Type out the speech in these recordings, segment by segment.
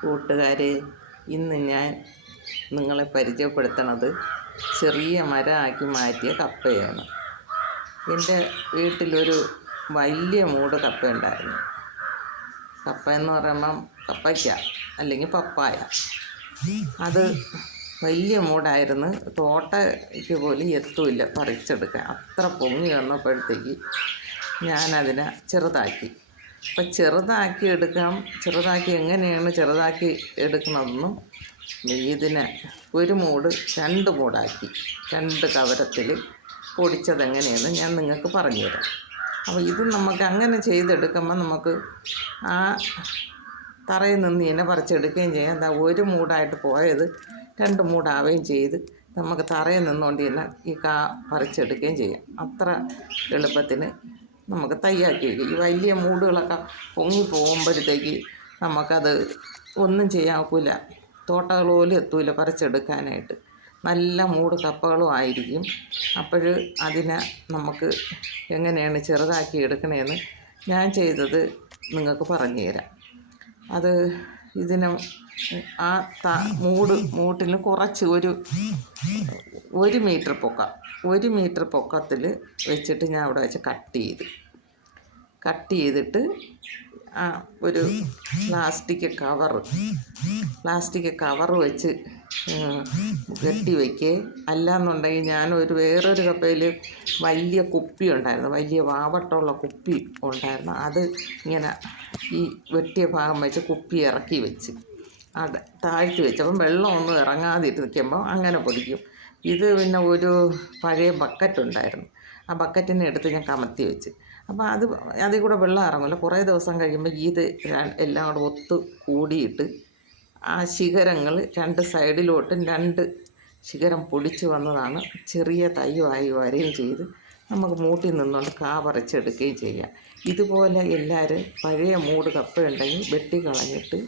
കൂട്ടുകാരെ, ഇന്ന് ഞാൻ നിങ്ങളെ പരിചയപ്പെടുത്തണത് ചെറിയ മരമാക്കി മാറ്റിയ കപ്പയാണ്. എൻ്റെ വീട്ടിലൊരു വലിയ മൂട് കപ്പ ഉണ്ടായിരുന്നു. കപ്പ എന്ന് പറയുമ്പം കപ്പയ്ക്ക അല്ലെങ്കിൽ പപ്പായ. അത് വലിയ മൂടായിരുന്നു. തോട്ടയ്ക്ക് പോലും എത്തൂല്ല പറിച്ചെടുക്കാൻ. അത്ര പൊങ്ങി വന്നപ്പോഴത്തേക്ക് ഞാനതിനെ ചെറുതാക്കി. അപ്പം ചെറുതാക്കി എങ്ങനെയാണ് ചെറുതാക്കി എടുക്കണമെന്നും ഇതിനെ ഒരു മൂട് 2 മൂടാക്കി 2 കവരത്തിൽ പൊടിച്ചതെങ്ങനെയെന്ന് ഞാൻ നിങ്ങൾക്ക് പറഞ്ഞുതരാം. അപ്പോൾ ഇത് നമുക്ക് അങ്ങനെ ചെയ്തെടുക്കുമ്പോൾ നമുക്ക് ആ തറയിൽ നിന്ന് ഇതിനെ പറിച്ചെടുക്കുകയും ചെയ്യാം. എന്താ ഒരു മൂടായിട്ട് പോയത് 2 മൂടാവുകയും ചെയ്ത് നമുക്ക് തറയിൽ നിന്നുകൊണ്ട് തന്നെ ഈ പറിച്ചെടുക്കുകയും ചെയ്യാം. അത്ര എളുപ്പത്തിന് നമുക്ക് തയ്യാക്കി വയ്ക്കും. ഈ വലിയ മൂടുകളൊക്കെ പൊങ്ങി പോകുമ്പോഴത്തേക്ക് നമുക്കത് ഒന്നും ചെയ്യാൻ ഒക്കില്ല. തോട്ടകൾ പോലും എത്തൂല പറിച്ചെടുക്കാനായിട്ട്. നല്ല മൂട് കപ്പകളും ആയിരിക്കും. അപ്പോൾ അതിനെ നമുക്ക് എങ്ങനെയാണ് ചെറുതാക്കി എടുക്കണേന്ന് ഞാൻ ചെയ്തത് നിങ്ങൾക്ക് പറഞ്ഞു തരാം. അത് ഇതിനെ ആ മൂട്ടിന് കുറച്ച് ഒരു മീറ്റർ പൊക്കം 1 മീറ്റർ പൊക്കത്തിൽ വെച്ചിട്ട് ഞാൻ അവിടെ വെച്ച് കട്ട് ചെയ്തിട്ട് ഒരു പ്ലാസ്റ്റിക് കവർ വെച്ച് കെട്ടി വയ്ക്കുക. അല്ലാന്നുണ്ടെങ്കിൽ ഞാൻ വേറൊരു കപ്പയിൽ വലിയ കുപ്പി ഉണ്ടായിരുന്നു, വലിയ വാവട്ടമുള്ള കുപ്പി ഉണ്ടായിരുന്നു. അത് ഇങ്ങനെ ഈ വെട്ടിയ ഭാഗം വെച്ച് കുപ്പി ഇറക്കി വെച്ച് താഴ്ത്തി വെച്ച് അപ്പം വെള്ളമൊന്നും ഇറങ്ങാതിരിക്കുമ്പോൾ അങ്ങനെ പൊടിക്കും. ഇത് പിന്നെ ഒരു പഴയ ബക്കറ്റ് ഉണ്ടായിരുന്നു. ആ ബക്കറ്റിനെ എടുത്ത് ഞാൻ കമത്തി വെച്ച്. അപ്പോൾ അതിൽ കൂടെ വെള്ളം ഇറങ്ങില്ല. കുറേ ദിവസം കഴിയുമ്പോൾ ഇത് എല്ലാം കൂടെ ഒത്ത് കൂടിയിട്ട് ആ ശിഖരങ്ങൾ 2 സൈഡിലോട്ടും 2 ശിഖരം പൊടിച്ച് വന്നതാണ്. ചെറിയ തൈയുമായി വരികയും ചെയ്ത് നമുക്ക് മൂട്ടിൽ നിന്നുകൊണ്ട് പറിച്ചെടുക്കുകയും ചെയ്യാം. ഇതുപോലെ എല്ലാവരും പഴയ മൂട് കപ്പയുണ്ടെങ്കിൽ വെട്ടിക്കളഞ്ഞിട്ട്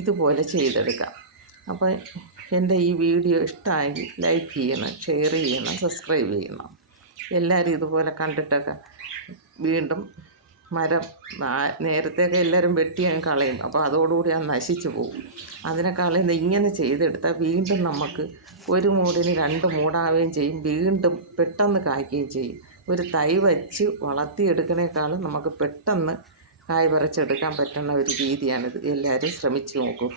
ഇതുപോലെ ചെയ്തെടുക്കാം. അപ്പോൾ എൻ്റെ ഈ വീഡിയോ ഇഷ്ടമായെങ്കിൽ ലൈക്ക് ചെയ്യണം, ഷെയർ ചെയ്യണം, സബ്സ്ക്രൈബ് ചെയ്യണം. എല്ലാവരും ഇതുപോലെ കണ്ടിട്ടൊക്കെ വീണ്ടും മരം നേരത്തെയൊക്കെ എല്ലാവരും വെട്ടി അങ്ങ് കളയും. അപ്പോൾ അതോടുകൂടി അത് നശിച്ചു പോകും. അതിനേക്കാളും ഇങ്ങനെ ചെയ്തെടുത്താൽ വീണ്ടും നമുക്ക് ഒരു മൂടിന് 2 മൂടാവുകയും ചെയ്യും. വീണ്ടും പെട്ടെന്ന് കായ്ക്കുകയും ചെയ്യും. ഒരു തൈ വച്ച് വളർത്തിയെടുക്കണേക്കാളും നമുക്ക് പെട്ടെന്ന് കായ് പറിച്ചെടുക്കാൻ പറ്റുന്ന ഒരു രീതിയാണിത്. എല്ലാവരും ശ്രമിച്ചു നോക്കൂ.